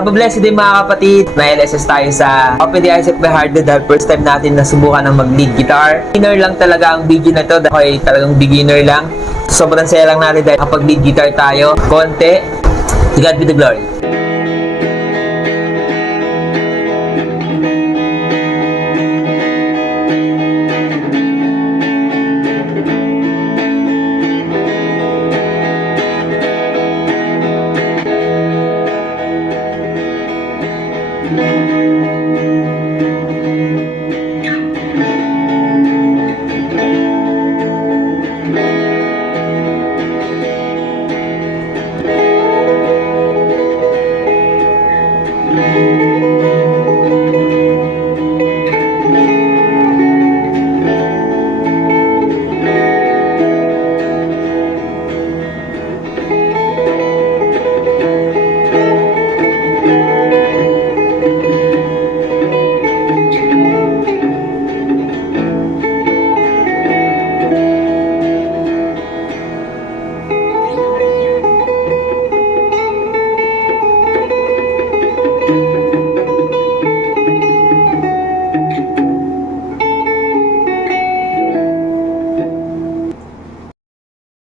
Have a blessed day mga kapatid. Na-LSS tayo sa Open the Eyes of My Heart dahil first time natin nasubukan ng mag-lead guitar. Beginner lang talaga ang video na to dahil talagang beginner lang. Sobrang saya lang natin dahil kapag lead guitar tayo, konti. To God be the glory.